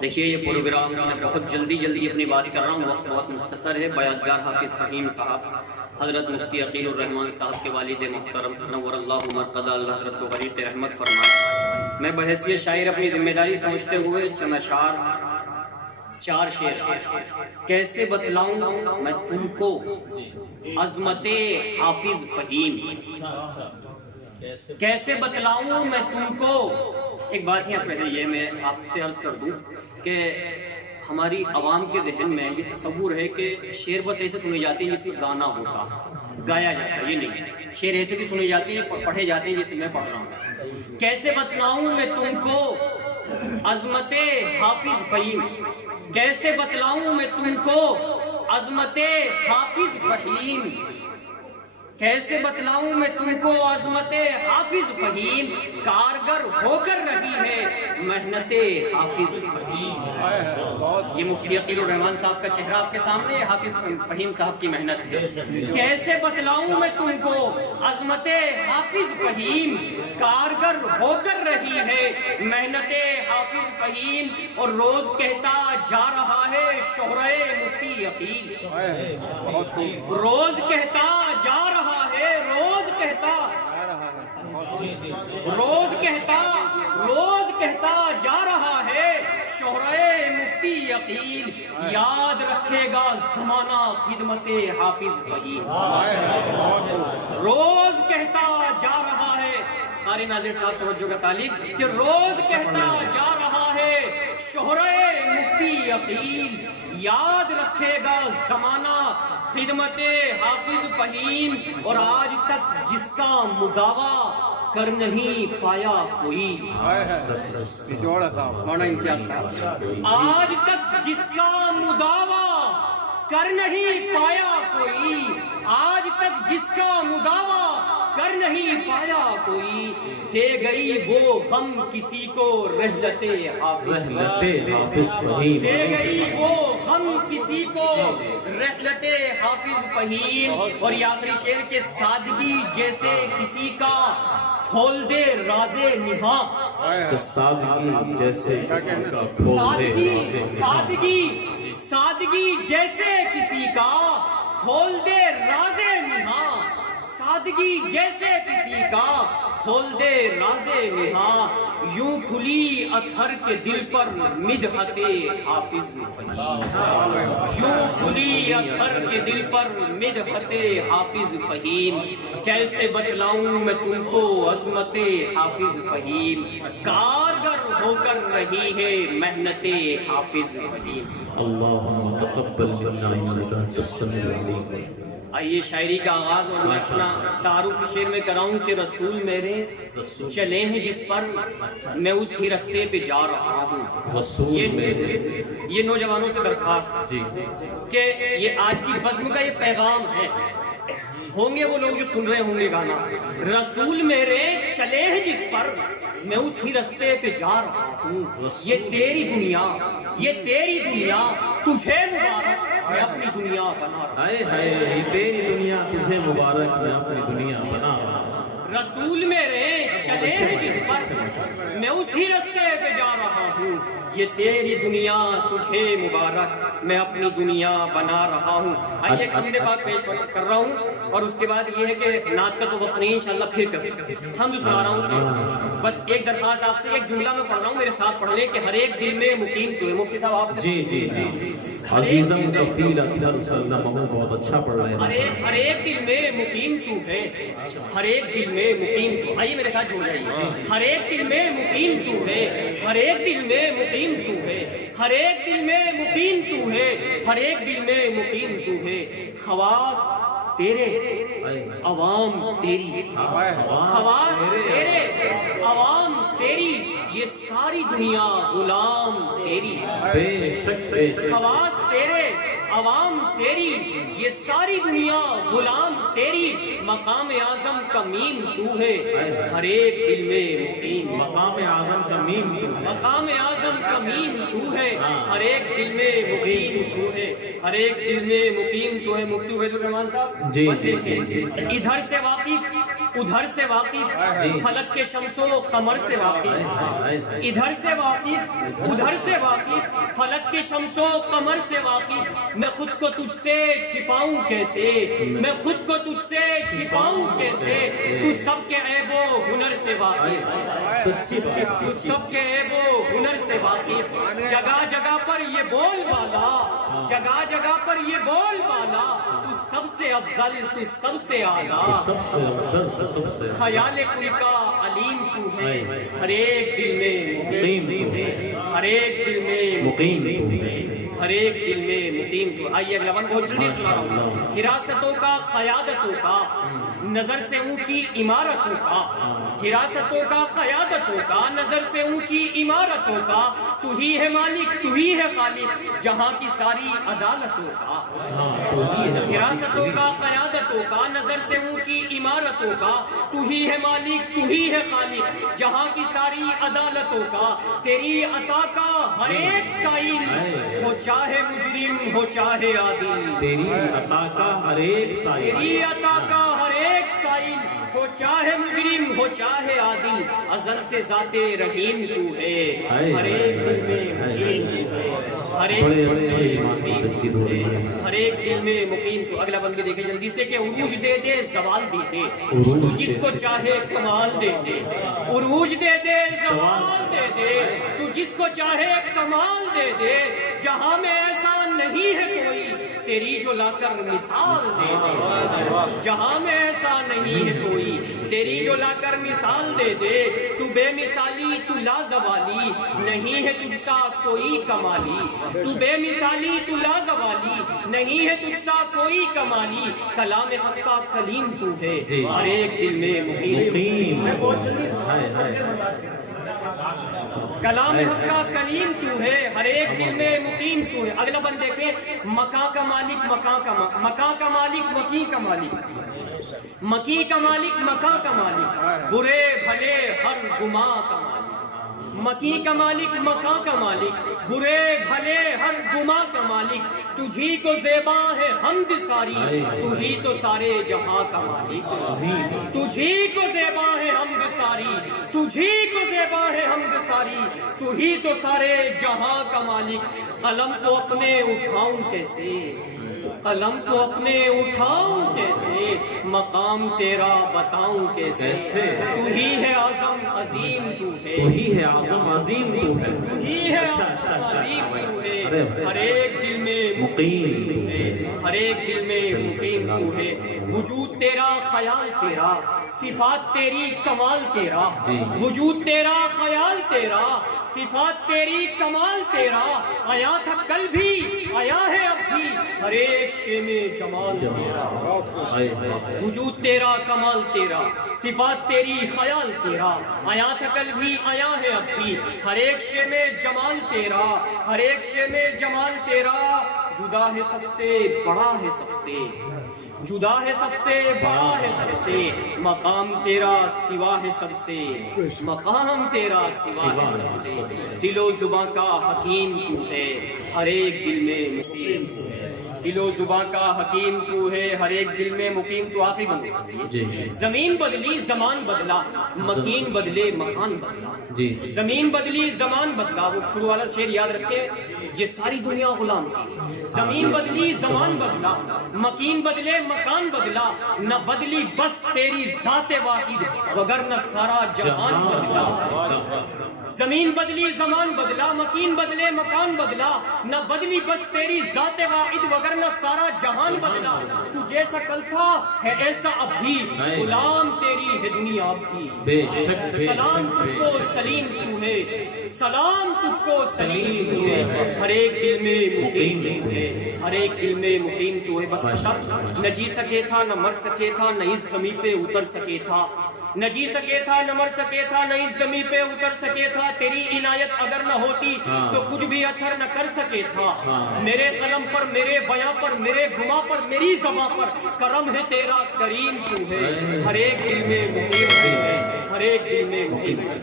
دیکھیے یہ پروگرام میں بہت جلدی اپنی بات کر رہا ہوں، وقت بہت مختصر ہے۔ بیاتگار حافظ فہیم صاحب حضرت مفتی عقیل الرحمن صاحب کے والد محترم نور اللہ مرقدہ، اللہ حضرت کو غریب رحمت فرمائے۔ میں بحیثیت شاعر اپنی ذمہ داری سمجھتے ہوئے چار شعر کیسے بتلاؤں میں تم کو عظمت حافظ فہیم، کیسے بتلاؤں میں تم کو۔ ایک بات یہاں پہلے یہ میں آپ سے عرض کر دوں کہ ہماری عوام کے ذہن میں یہ تصور ہے کہ شعر بس ایسے سنے جاتے ہیں جس میں گانا ہوتا، گایا جاتا ہے، یہ نہیں۔ شعر ایسے بھی سنے جاتے ہیں، پڑھے جاتے ہیں جیسے میں پڑھ رہا ہوں۔ کیسے بتلاؤں میں تم کو عظمت حافظ فہیم، کیسے بتلاؤں میں تم کو عظمت حافظ فہیم، کیسے بتلاؤں میں تم کو عظمت حافظ فہیم، کارگر ہو کر رہی ہے محنت حافظ فہیم۔ یہ مفتی عقیل الرحمن صاحب کا چہرہ آپ کے سامنے، حافظ فہیم صاحب کی محنت ہے۔ کیسے بتلاؤں میں تم کو عظمت حافظ فہیم، کارگر ہو کر رہی ہے محنت حافظ فہیم، اور روز کہتا جا رہا ہے شہرہ مفتی عقیل، روز کہتا جا رہا ہے، روز کہتا جا رہا ہے شہرہ مفتی عقیل، یاد رکھے گا زمانہ خدمت حافظ فہیم، روز کہتا جا رہا ہے۔ قاری ناظر صاحب توجہ کا طالب کہ روز کہتا جا رہا ہے شہرہ مفتی عقیل، یاد رکھے گا زمانہ خدمت حافظ فہیم، اور آج تک جس کا مداوع کر نہیں پایا کوئی، مولانا امتیاز صاحب، آج تک جس کا مداوع کر نہیں پایا کوئی، آج تک جس کا مداوع کر نہیں پایا کوئی، دے گئی وہ غم کسی کو رحلت حافظ فہیم، دے گئی وہ غم کسی کو رحلت حافظ فہیم۔ اور یہ آخری شعر کے سادگی جیسے کسی کا کھول دے راز نہاں، سادگی جیسے کسی کا کھول دے راز نہاں، سادگی جیسے کسی کا کھول دے راز نہاں، سادگی جیسے کسی کا کھول دے راز نہاں، یوں کھلی اطہر کے دل پر مدحت حافظ فہیم، یوں کھلی اطہر کے دل پر مدحت حافظ فہیم، کیسے بتلاؤں میں تم کو عظمت حافظ فہیم، کارگر ہو کر رہی ہے محنت حافظ فہیم۔ اللہم تقبل منا انک انت السمیع العلیم۔ آئیے شاعری کا آغاز، اور میں اپنا تعارف شعر میں کراؤں کہ رسول میرے چلے ہیں جس پر میں اس ہی رستے پہ جا رہا ہوں۔ یہ نوجوانوں سے درخواست کہ یہ آج کی بزم کا یہ پیغام ہے، ہوں گے وہ لوگ جو سن رہے ہوں گے گانا، رسول میرے چلے ہیں جس پر میں اس ہی رستے پہ جا رہا ہوں، یہ تیری دنیا، یہ تیری دنیا تجھے مبارک میں اپنی دنیا بنا رہا ہوں، یہ تیری دنیا تجھے مبارک میں اپنی دنیا بنا رہا ہوں۔ رسول میرے چلے ہیں جس پر میں اسی رستے پہ جا رہا ہوں، یہ تیری دنیا تجھے مبارک میں اپنی دنیا بنا رہا ہوں۔ آئیے ایک حمد پاک پیش کر رہا ہوں، اور اس کے بعد یہ ہے کہ نعت کا تو وقت نہیں، انشاءاللہ پھر کبھی حمد سنا رہا ہوں۔ بس ایک درخواست آپ سے، ایک جملہ میں پڑھ رہا ہوں، میرے ساتھ پڑھ لیں کہ ہر ایک دل میں مقیم تو ہے۔ مفتی صاحب آپ سے جی عزیزم کفیل اطہر سلمہ، بہت اچھا پڑھ رہے ہیں۔ ہر ایک دل میں مقیم تو ہے، ہر ایک دل میں مقیم تو، آئیے میرے ساتھ جوڑ جائیے، ہر ایک دل میں مقیم تو ہے، ہر ایک دل میں مقیم تو ہے، ہر ایک دل میں مقیم تو ہے، ہر ایک دل میں مقیم تو ہے، خواص تیرے عوام تیری، خواص تیرے عوام تیری، یہ ساری دنیا غلام تیری، بے شک بے شک، خواص تیرے عوام تیری، یہ ساری دنیا غلام تیری، مقام اعظم کا میم تو ہے، ہر ایک دل میں مقیم، مقام اعظم کا میم تو ہے، مقام اعظم کا میم تو ہے، ہر ایک دل میں مقیم تو ہے، ہر ایک دل میں مقیم تو ہے۔ مفتی عبید الرحمن صاحب دیکھیں، ادھر سے واقف ادھر سے واقف فلک کے شمس و قمر سے واقف، ادھر سے واقف ادھر سے واقف فلک کے شمس و قمر سے واقف، میں خود کو تجھ سے چھپاؤں کیسے، میں خود کو تجھ سے چھپاؤں کیسے، تو سب کے عیب و ہنر سے واقف، سچی بات، تو سب کے عیب و ہنر سے واقف، جگہ جگہ پر یہ بول بالا، جگہ جگہ پر یہ بول بالا، تو سب سے افضل، تو سب سے اعلیٰ، سب سے افضل، تو سب سے خیال کل کا علیم تو ہے، ہر ایک دل میں مقیم تو ہے، ہر ایک دل میں مقیم تو ہے، ہر ایک دل میں مقیم تو۔ آئیے اگلا بند بہت جلدی سنا رہا ہوں۔ حراستوں کا قیادتوں کا، نظر سے اونچی عمارتوں کا، حراستوں کا قیادتوں کا، نظر سے اونچی عمارتوں کا، تو ہی ہے مالک، تو ہی ہے خالق جہاں کی ساری عدالتوں کا، حراستوں کا قیادتوں کا، نظر سے اونچی عمارتوں کا، تو ہی ہے مالک، تو ہی ہے خالق جہاں کی ساری عدالتوں کا، تیری عطا کا ہر ایک سائل ہو چاہے مجرم ہو چاہے عادل، تیری عطا کا ہر ایک سائل، تیری عطا کا ہر ایک سائل ہو چاہے مجرم ہو چاہے عادل، ازل سے ذات رحیم تو ہے، ہر ایک دل میں مقیم تو ہے، ہر ایک بڑے دل اچھے میں ایمان کی مقیم تجدید تو ہو رہی ہے، ہے۔ ہر ایک دل میں مقیم تو۔ اگلا بند بھی دیکھیں جلدی سے کہ عروج دے دے زوال دے دے، تو جس کو چاہے کمال دے دے، عروج دے دے زوال دے دے، تو جس کو چاہے کمال دے دے، جہاں میں ایسا نہیں ہے کوئی تیری جو لا کر مثال دے دے، جہاں میں ایسا نہیں ہے کوئی تیری جو لا کر مثال دے دے، تو بے مثالی تو لا زوالی، نہیں ہے تجھ سا کوئی کمالی، تو بے مثالی تو لا زوالی، نہیں ہے تجھ سا کوئی کمالی، کلام حق کا کلیم تو ہے، ہر ایک دل میں مقیم، میں بہت جلدی کلام حق کا کلیم تو ہے، ہر ایک دل میں مقیم تو ہے۔ اگلا بند دیکھیں، مکاں کا مالک مکاں کا مالک مکی کا مالک، مکی کا مالک مکاں کا مالک، برے بھلے ہر گماں کا مالک، مکی کا مالک مکاں کا مالک، برے بھلے ہر گماں کا مالک، تجھی کو زیباں ہے حمد ساری، تو ہی تو سارے جہاں کا مالک، تجھی کو زیباں ہے حمد ساری، تجھی کو زیباں ہے حمد ساری، تو ہی تو سارے جہاں کا مالک، قلم کو اپنے اٹھاؤں کیسے، قلم کو اپنے اٹھاؤں کیسے، مقام تیرا بتاؤں کیسے، تو ہی ہے اعظم عظیم تو ہے، تو ہی ہے اعظم عظیم تو ہے، تو ہی ہے اعظم عظیم تو ہے، ہر ایک دل میں مقیم تو ہے، ہر ایک دل میں مقیم تو ہے، وجود تیرا خیال تیرا، صفات تیری کمال تیرا، وجود تیرا خیال تیرا، صفات تیری کمال تیرا، آیا تھا کل بھی آیا ہے اب بھی، ہر ایک شے میں جمال تیرا، وجود تیرا کمال تیرا، صفات تیری خیال تیرا، آیا تھا کل بھی آیا ہے اب بھی، ہر ایک شے میں جمال تیرا، ہر ایک شے میں جمال تیرا، جدا ہے سب سے بڑا ہے سب سے، جدا ہے سب سے بڑا ہے سب سے، مقام تیرا سوا ہے سب سے، مقام تیرا سوا ہے سب سے، دل و زباں کا حکیم تو ہے، ہر ایک دل میں مقیم تو ہے، دل و زباں کا حکیم تو ہے، ہر ایک دل میں مقیم تو۔ آخری بند، زمین بدلی زمان بدلا، مکین بدلے مکان بدلا، زمین بدلی زمان بدلا، وہ شروع والا شعر یاد رکھے، یہ ساری دنیا غلام تھی، زمین بدلی زمان بدلا، مکین بدلے مکان بدلا، نہ بدلی بس تیری ذات واحد وگرنہ سارا جہان بدلا، زمین بدلی زمان بدلا، مکین بدلے مکان بدلا، نہ بدلی بس تیری ذات واحد وگرنہ سارا جہان بدلا، تو جیسا کل تھا ہے ایسا اب بھی، غلام تیری ہے دنیا اب بھی، سلام تجھ کو سلیم تو ہے، سلام تجھ کو سلیم تو ہے، ہر ایک دل میں مقیم تو ہے، ہر ایک دل میں مقیم تو ہے، بس خطر نہ جی سکے تھا نہ مر سکے تھا نہ اس زمین پہ اتر سکے تھا، نہ جی سکے تھا نہ مر سکے تھا نہ اس زمین پہ اتر سکے تھا، تیری عنایت اگر نہ ہوتی تو کچھ بھی اثر نہ کر سکے تھا، میرے قلم پر میرے بیاں پر میرے گما پر میری زباں پر کرم ہے تیرا کریم تو ہے، ہر ایک دل میں مقیم ہے، ہر ایک دل میں مقیم ہے۔